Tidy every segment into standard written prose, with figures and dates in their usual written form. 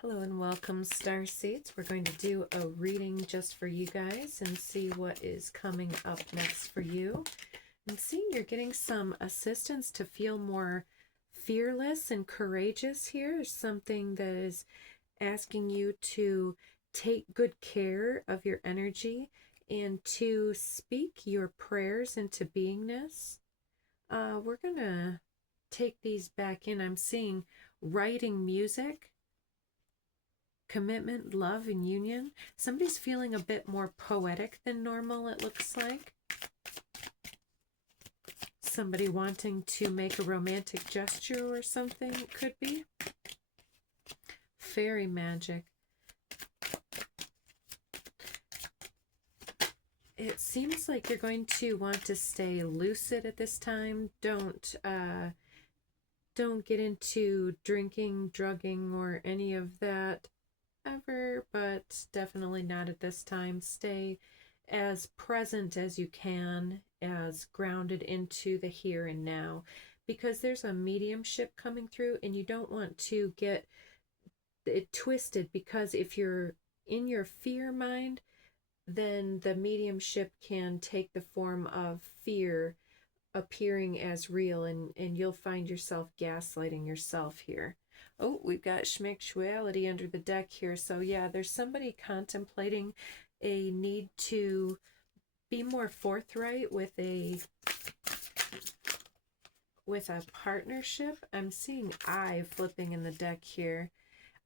Hello and welcome, Starseeds. We're going to do a reading just for you guys and see what is coming up next for you. I'm seeing you're getting some assistance to feel more fearless and courageous here. Something that is asking you to take good care of your energy and to speak your prayers into beingness. We're going to take these back in. I'm seeing writing music, commitment, love, and union. Somebody's feeling a bit more poetic than normal, it looks like. Somebody wanting to make a romantic gesture or something, it could be. Fairy magic. It seems like you're going to want to stay lucid at this time. Don't get into drinking, drugging, or any of that ever, but definitely not at this time. Stay as present as you can, as grounded into the here and now, because there's a mediumship coming through and you don't want to get it twisted, because if you're in your fear mind, then the mediumship can take the form of fear appearing as real, and you'll find yourself gaslighting yourself here. Oh, we've got schmexuality under the deck here. So yeah, there's somebody contemplating a need to be more forthright with a partnership. I'm seeing I flipping in the deck here.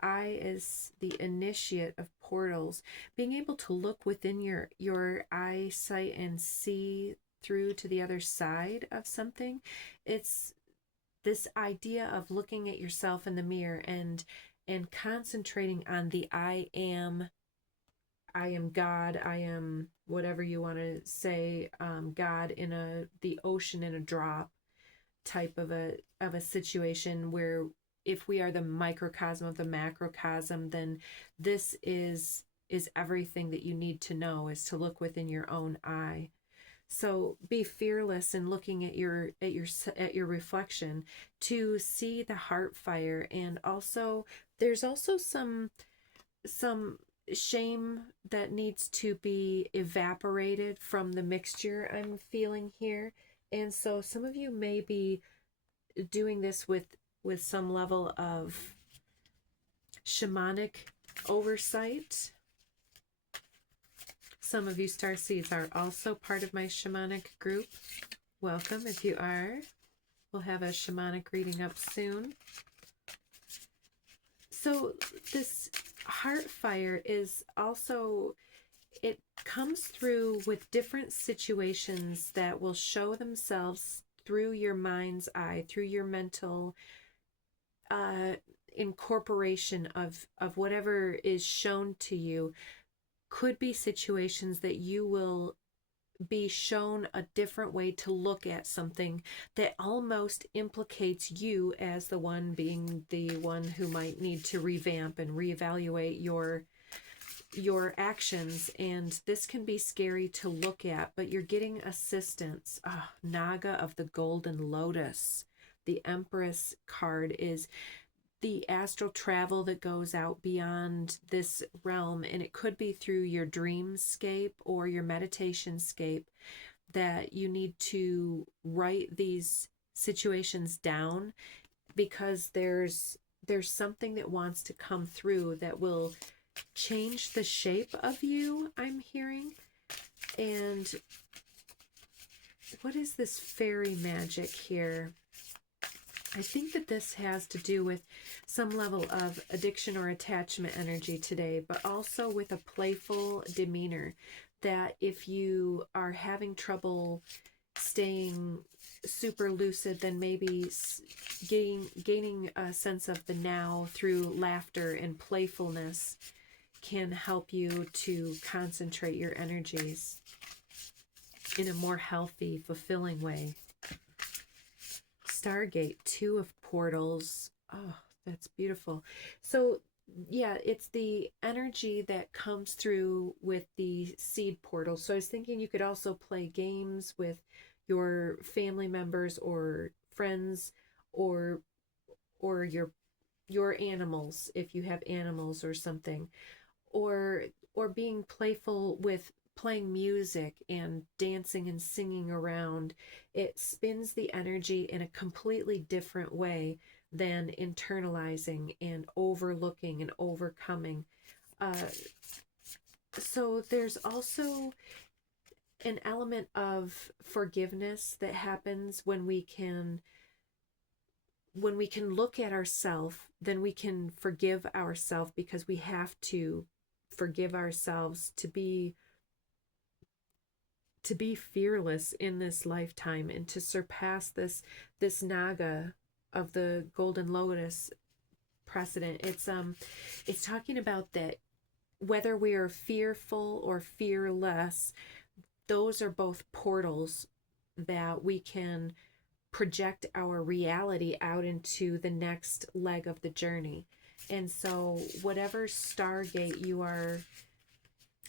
I is the initiate of portals. Being able to look within your eyesight and see through to the other side of something. It's this idea of looking at yourself in the mirror and concentrating on the I am God, I am whatever you want to say, God in the ocean in a drop type of a situation, where if we are the microcosm of the macrocosm, then this is everything that you need to know, is to look within your own eye. So be fearless in looking at your reflection to see the heart fire. And also there's also some shame that needs to be evaporated from the mixture I'm feeling here. And so some of you may be doing this with some level of shamanic oversight. Some of you Starseeds are also part of my shamanic group. Welcome if you are. We'll have a shamanic reading up soon. So this heart fire is also, it comes through with different situations that will show themselves through your mind's eye, through your mental incorporation of whatever is shown to you. Could be situations that you will be shown a different way to look at something that almost implicates you as the one being the one who might need to revamp and reevaluate your actions. And this can be scary to look at, but you're getting assistance. Naga of the Golden Lotus. The Empress card is the astral travel that goes out beyond this realm, and it could be through your dreamscape or your meditation scape, that you need to write these situations down, because there's something that wants to come through that will change the shape of you, I'm hearing. And what is this fairy magic here? I think that this has to do with some level of addiction or attachment energy today, but also with a playful demeanor, that if you are having trouble staying super lucid, then maybe gaining a sense of the now through laughter and playfulness can help you to concentrate your energies in a more healthy, fulfilling way. Stargate, 2 of portals. Oh, that's beautiful. So yeah, it's the energy that comes through with the seed portal. So I was thinking you could also play games with your family members or friends, or your your animals, if you have animals or something, or being playful with playing music and dancing and singing around. It spins the energy in a completely different way than internalizing and overlooking and overcoming. So there's also an element of forgiveness that happens when we can look at ourselves, then we can forgive ourselves, because we have to forgive ourselves to be fearless in this lifetime and to surpass this naga of the golden lotus precedent. It's talking about that whether we are fearful or fearless, those are both portals that we can project our reality out into the next leg of the journey. And so whatever stargate you are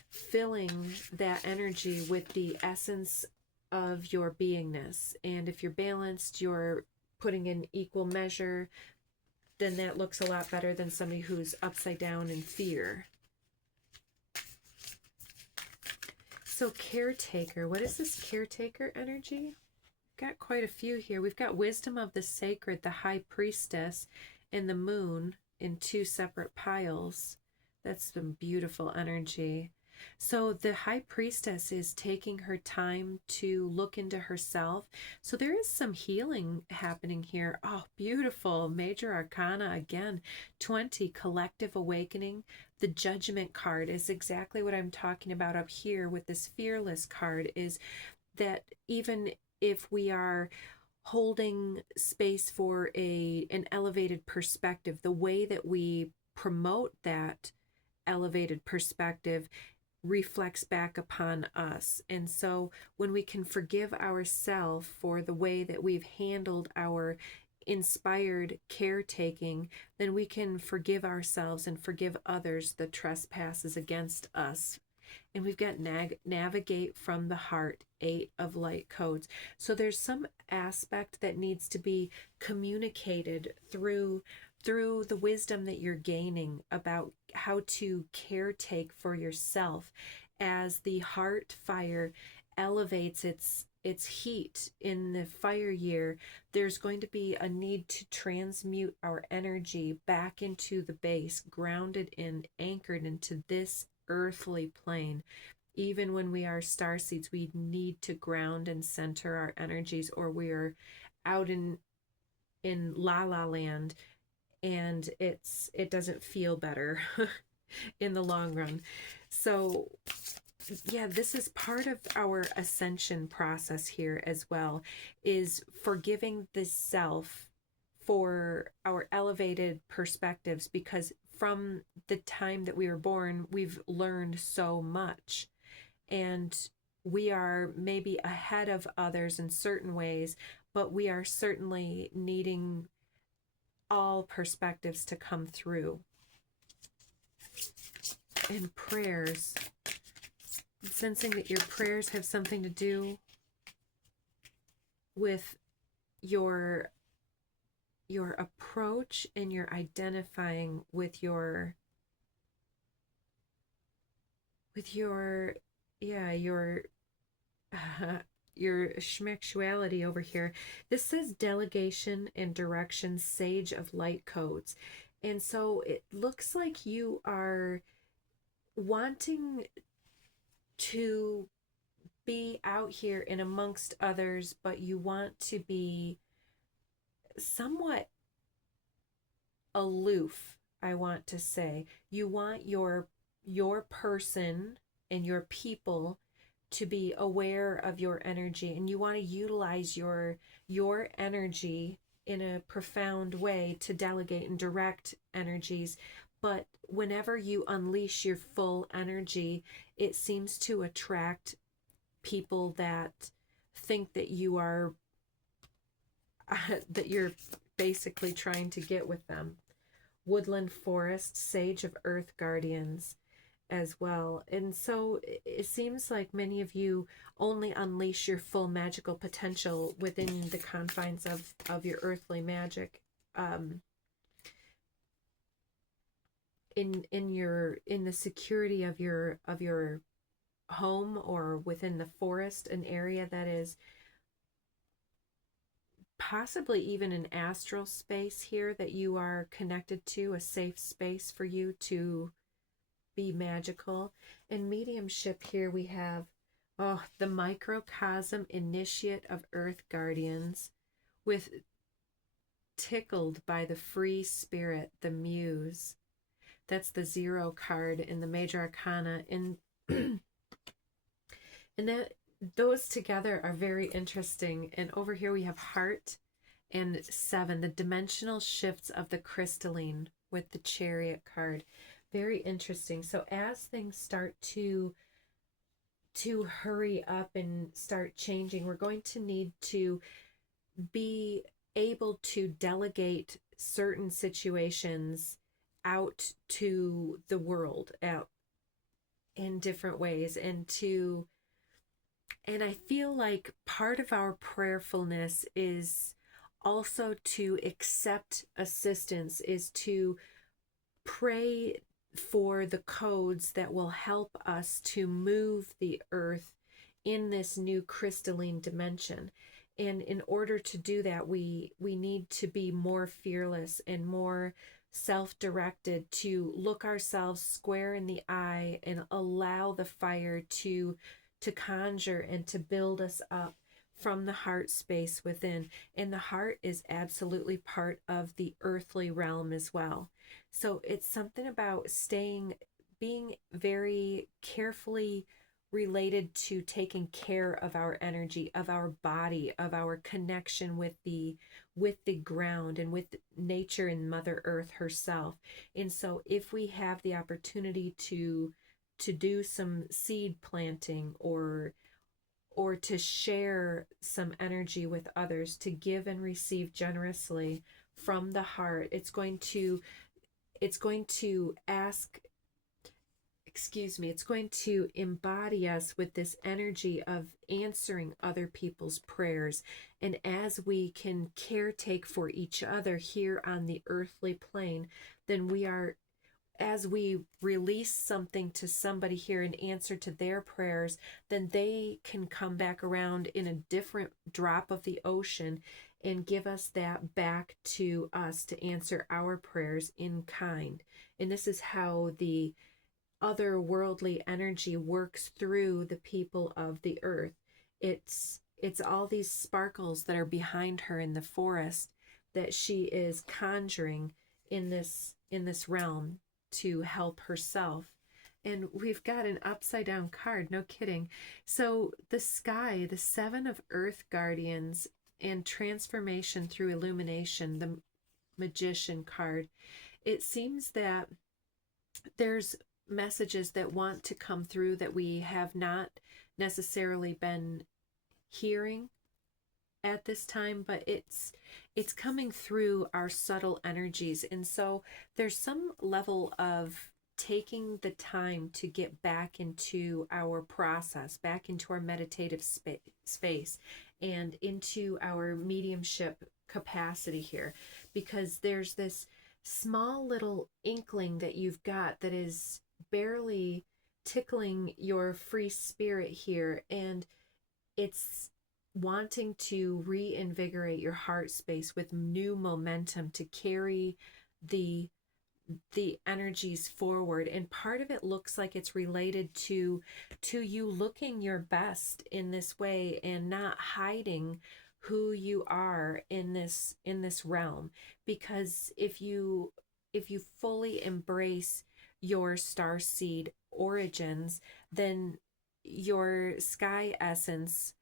filling that energy with the essence of your beingness, and if you're balanced, you're putting in equal measure, then that looks a lot better than somebody who's upside down in fear. So caretaker, what is this caretaker energy? We've got quite a few here. We've got wisdom of the sacred, the high priestess, and the moon in two separate piles. That's some beautiful energy. So the high priestess is taking her time to look into herself. So there is some healing happening here. Oh, beautiful. Major arcana again. 20, collective awakening. The judgment card is exactly what I'm talking about up here with this fearless card, is that even if we are holding space for an elevated perspective, the way that we promote that elevated perspective reflects back upon us. And so when we can forgive ourselves for the way that we've handled our inspired caretaking, then we can forgive ourselves and forgive others the trespasses against us. And we've got navigate from the heart, 8 of light codes. So there's some aspect that needs to be communicated through the wisdom that you're gaining about how to caretake for yourself. As the heart fire elevates its heat in the fire year, there's going to be a need to transmute our energy back into the base, grounded and anchored into this earthly plane. Even when we are starseeds, we need to ground and center our energies, or we are out in la la land, and it doesn't feel better in the long run. So yeah, this is part of our ascension process here as well, is forgiving the self for our elevated perspectives, because from the time that we were born, we've learned so much, and we are maybe ahead of others in certain ways, but we are certainly needing all perspectives to come through. And prayers, I'm sensing that your prayers have something to do with your approach and your identifying with your your schmexuality over here. This says delegation and direction, sage of light codes. And so it looks like you are wanting to be out here and amongst others, but you want to be somewhat aloof, I want to say. You want your person and your people to be aware of your energy, and you want to utilize your energy in a profound way to delegate and direct energies. But whenever you unleash your full energy, it seems to attract people that think that you are that you're basically trying to get with them. Woodland forest, sage of earth guardians as well. And so it seems like many of you only unleash your full magical potential within the confines of your earthly magic. in the security of your home, or within the forest, an area that is possibly even an astral space here that you are connected to, a safe space for you to be magical. In mediumship here we have, oh, the Microcosm Initiate of Earth Guardians, with tickled by the free spirit, the muse. That's the 0 card in the major arcana. And that those together are very interesting. And over here we have heart and 7, the dimensional shifts of the crystalline, with the chariot card. Very interesting. So as things start to hurry up and start changing, we're going to need to be able to delegate certain situations out to the world, out in different ways, and I feel like part of our prayerfulness is also to accept assistance, is to pray for the codes that will help us to move the earth in this new crystalline dimension. And in order to do that, we need to be more fearless and more self-directed, to look ourselves square in the eye and allow the fire to conjure and to build us up from the heart space within. And the heart is absolutely part of the earthly realm as well. So it's something about being very carefully related to taking care of our energy, of our body, of our connection with the ground and with nature and Mother Earth herself. And so if we have the opportunity to do some seed planting, or to share some energy with others, to give and receive generously from the heart, it's going to embody us with this energy of answering other people's prayers. And as we can caretake for each other here on the earthly plane, then as we release something to somebody here in answer to their prayers, then they can come back around in a different drop of the ocean and give us that back to us to answer our prayers in kind. And this is how the otherworldly energy works through the people of the earth. It's all these sparkles that are behind her in the forest that she is conjuring in this realm to help herself. And we've got an upside down card, no kidding. So the sky, the 7 of Earth Guardians, and transformation through illumination, the Magician card. It seems that there's messages that want to come through that we have not necessarily been hearing at this time, but it's coming through our subtle energies. And so there's some level of taking the time to get back into our process, back into our meditative space, and into our mediumship capacity here, because there's this small little inkling that you've got that is barely tickling your free spirit here, and it's wanting to reinvigorate your heart space with new momentum to carry the energies forward. And part of it looks like it's related to you looking your best in this way and not hiding who you are in this realm. Because if you fully embrace your starseed origins, then your sky essence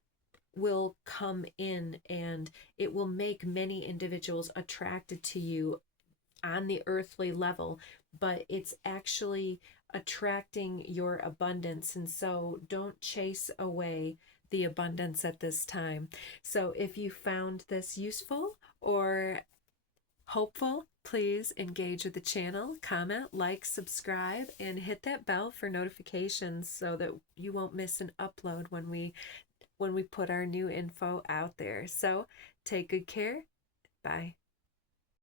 will come in, and it will make many individuals attracted to you on the earthly level, but it's actually attracting your abundance. And so don't chase away the abundance at this time. So if you found this useful or hopeful, please engage with the channel, comment, like, subscribe, and hit that bell for notifications so that you won't miss an upload when we put our new info out there. So take good care. Bye.